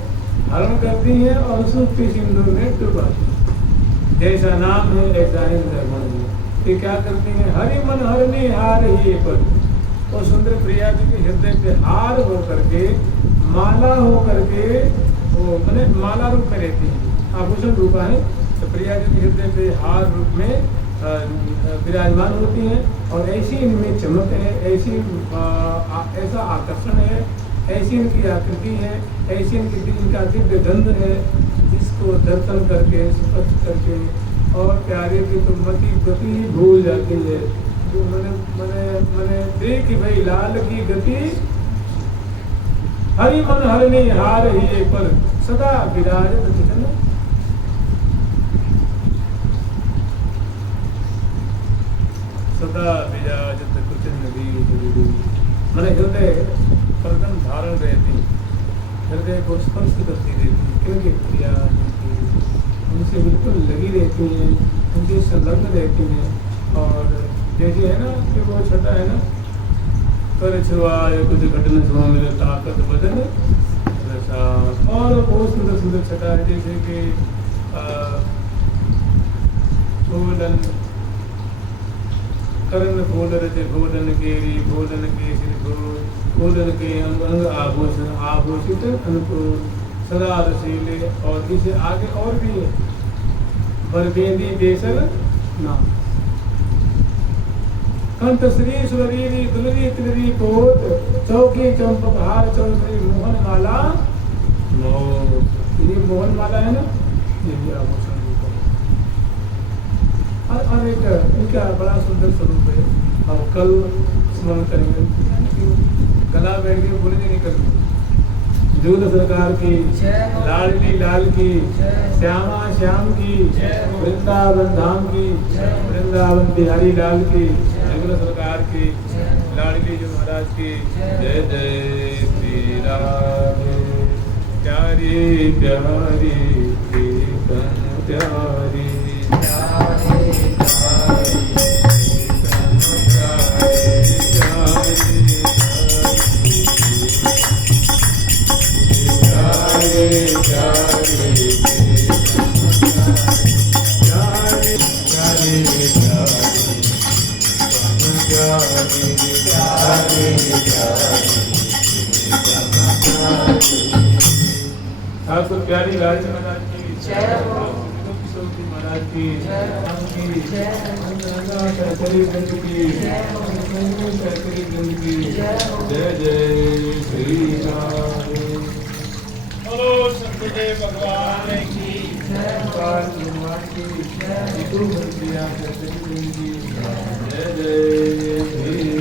हरण करती है और सुप्ति सिंधु में डुबाती है। जैसा नाम है ऐसा ही गुण है। ये क्या करती है? हरि मन हरनी हार ही पर, और सुंदर प्रिया जी के हृदय पे हार हो करके, माला हो करके, वो मैंने माला रूप में रहती है, आभूषण रूपा है। तो प्रिया जी के हृदय पे हार रूप में विराजमान होती हैं, और ऐसी इनमें चमक है, ऐसी ऐसा आकर्षण है, ऐसी इनकी आकृति है, ऐसी इनका दिव्य गंध है, जिसको दर्शन करके स्पर्श करके और प्यारे की तो मति गति ही भूल जाती है। जो मैंने देख भाई लाल की गति, हरि मन हरनी हार ही पर सदा विराजत चितन। सदा विराजत कुचिन मैंने हृदय प्रदम धारण रहती, हृदय को स्पर्श करती रहती, क्योंकि प्रिया उनसे बिल्कुल लगी रहती हैं, उनसे संलग्न रहती हैं। और जैसे है ना कि वो छठा है ना, कर छुआए कुछ घटन छुआ मेरे ताकत बदन रसा, और बहुत सुंदर सुंदर छठा है, जैसे कि भोलन कर्ण भोल रज भोलन केरी भोलन के भोलन के अंग अंग आभूषण आभूषित अनुकूल सदा रसीले। और इसे आगे और भी है, बरबेंदी बेसर नाम कंठ श्री सुरवीरी दुलरी तिलरी पोत चौकी चंपक हार चौधरी मोहन माला ये मोहन माला है ना, ये भी आभूषण और एक इनका बड़ा सुंदर स्वरूप है। और कल स्मरण करेंगे, गला बैठ के बोलने नहीं करते। जूद सरकार की, लाडली लाल की, श्यामा श्याम की, वृंदावन धाम की, वृंदावन बिहारी लाल की, जगल सरकार की, लाडली जी महाराज की। जय जय श्री राम प्यारी प्यारी प्यारी ठाकुर प्यारी लाल महाराज की, जी महाराज की आपकी अंतरंगा सहचरी गंज की सहचरी गंज की जय जय श्री राम। बोलो सतगुरुदेव भगवान की भगवान भगवान की जय। सहचरी गंज की जय जय श्री